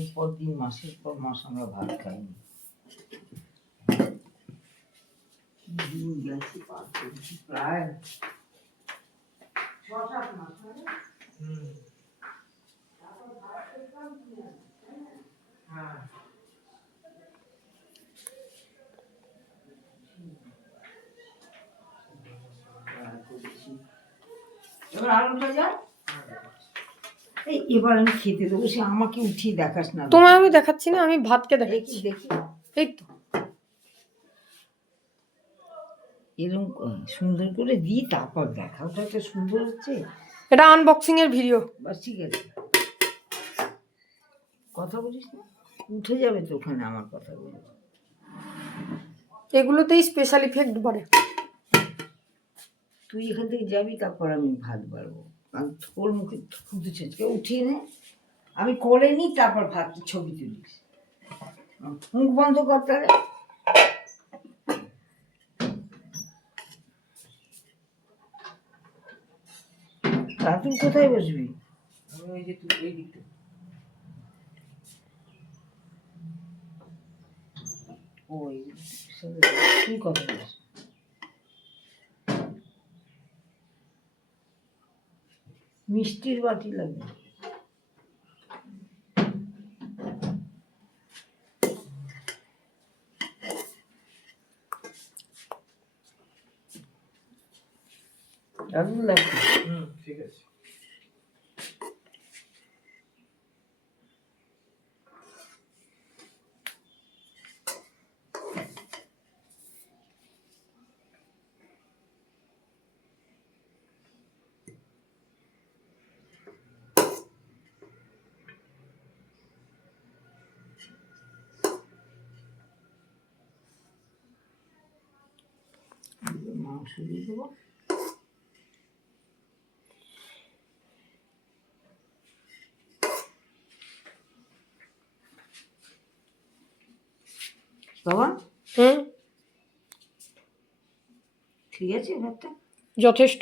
দিনের পর দিন মাসের পর মাস আমরা ভাত খাইনি। প্রায় 6-7 মাস। এবার আলুটা যায়। এবার আমি খেতে দেবো, সে আমাকে উঠিয়ে দেখাস না। তোমায় আমি দেখাচ্ছি না, আমি ভাতকে দেখাচ্ছি। দেখি এই তো এরকম সুন্দর করে দিই, তারপর দেখা। ওটা একটা সুন্দর হচ্ছে। এটা আনবক্সিং এর ভিডিও। বাস ঠিক আছে, কথা বলিস না, উঠে যাবে তো ওখানে আমার কথাগুলো। এগুলোতেই স্পেশাল ইফেক্ট বাড়ে। তুই এখান থেকে যাবি, তারপর আমি ভাত বাড়বো। আমি তোর মুখে থুতু ছেঁচকে উঠিয়ে নে, আমি করে নিই, তারপর ভাত ছবি তুলিস। মুখ বন্ধ কর তাহলে। তুই কোথায় বসবি? ওই যে তুই এই দিকটা। ওই তুই কথা বলিস। মিষ্টির বাটি লাগবে। লাগবে। ঠিক আছে। মাংস দিয়ে দেবো। বাবা ঠিক আছে, ভাতটা যথেষ্ট।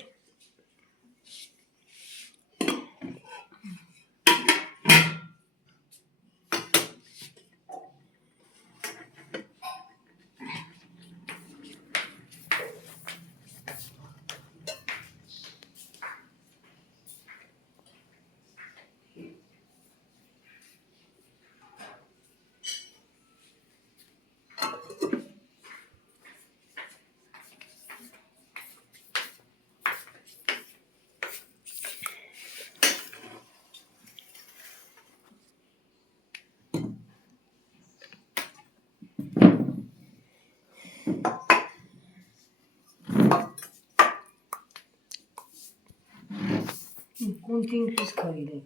কোন 3 পিস খাবি রে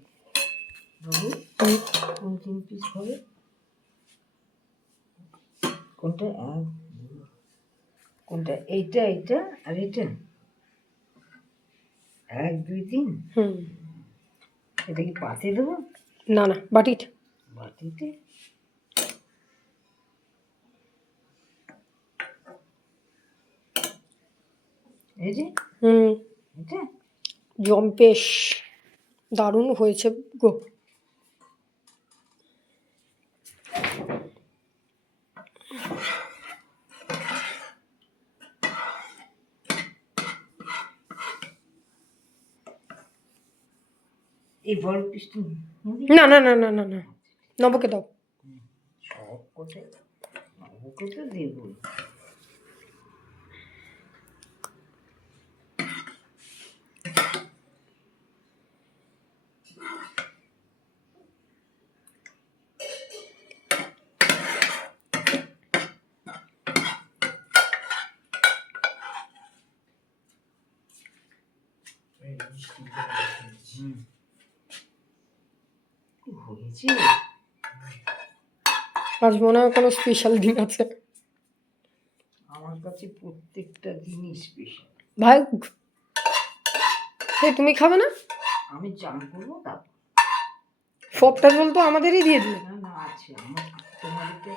বাবু? কোন 3 পিস খাবে? কোনটা? কোনটা? এইটা, এইটা আর এটা? 1 2 3। এটা কি পাতে দেবো? না না, বাটিতে। বাটিতে? এই যে এটা জম্পেশ দারুণ হয়েছে গো। এই বড় পিসটা না না না না না না, নবকে দাও। সব কোথায় নবকে তো দেবো। হয়েছে, আজ মনে হয় কোনো স্পেশাল দিন আছে। আমার কাছে প্রত্যেকটা দিনই স্পেশাল। ভাই তুমি খাবে না? আমি চান করবো, তারপর সবটা জল তো আমাদেরই দিয়ে দিও। না না আছে আমার, তোমাদেরকে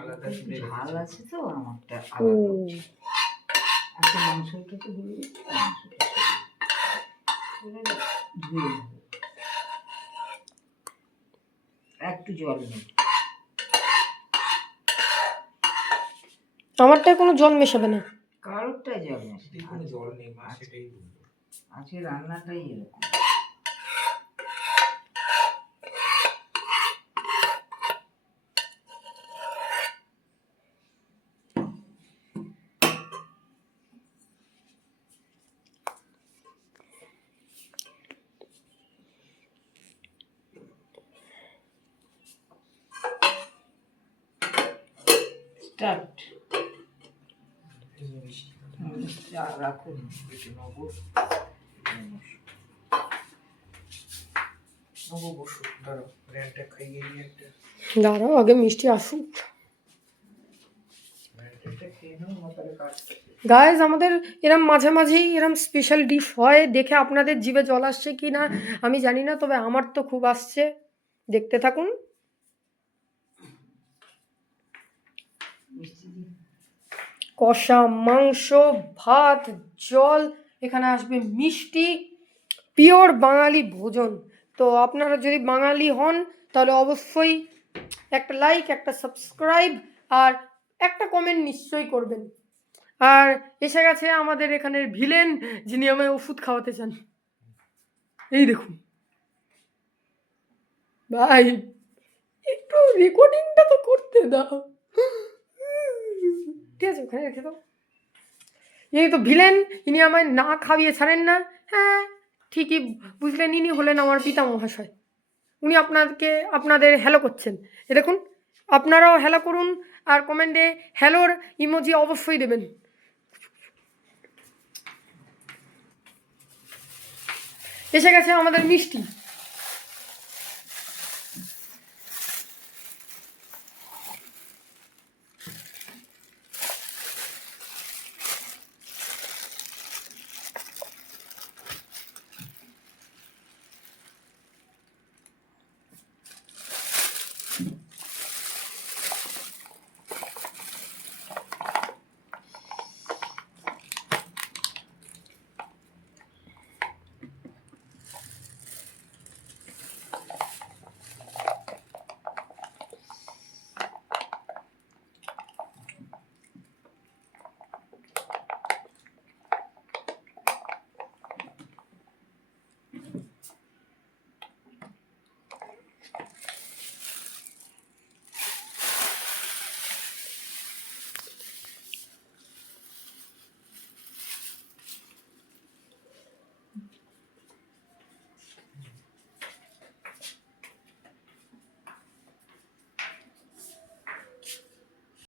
আলাদা ঝাল আছে তো, আমারটা আলাদা। আচ্ছা মাংসটা তো ধুয়ে ধুয়ে নেবো। একটু জল নেই। আমারটায় কোনো জল মেশাবে না। কারোরটাই জল নেই, কোনো জল নেই মা, সেটাই বলবো। আজকে রান্নাটাই এরকম। স্টার্ট। রাখুন। এটা নবো, নবো বসো, দাঁড়াও র্যানটা খাইয়ে নিয়ে একটা, দাঁড়াও আগে মিষ্টি আসুক। র্যানটা খেয়ে নাও, আমার তাহলে কাজ করতে। গাইজ আমাদের এরম মাঝে মাঝেই এরম স্পেশাল ডিশ হয়, দেখে আপনাদের জিভে জল আসছে কি না আমি জানি না, তবে আমার তো খুব আসছে। দেখতে থাকুন। মিষ্টি দিন। কষা মাংস, ভাত, জল, এখানে আসবে মিষ্টি, পিওর বাঙালি ভোজন। তো আপনারা যদি বাঙালি হন তাহলে অবশ্যই একটা লাইক, একটা সাবস্ক্রাইব আর একটা কমেন্ট নিশ্চয়ই করবেন। আর এসে গেছে আমাদের এখানের ভিলেন, যিনি আমায় ওষুধ খাওয়াতে চান। এই দেখুন ভাই, একটু রেকর্ডিংটা তো করতে দাও। ঠিক আছে, ওখানে রেখে দাও। ইনি তো ভিলেন, ইনি আমায় না খাইয়ে ছাড়েন না। হ্যাঁ ঠিকই বুঝলেন, ইনি হলেন আমার পিতা মহাশয়। উনি আপনাদের হ্যালো করছেন। এ দেখুন, আপনারাও হ্যালো করুন আর কমেন্টে হ্যালোর ইমোজি অবশ্যই দেবেন। এসে গেছে আমাদের মিষ্টি।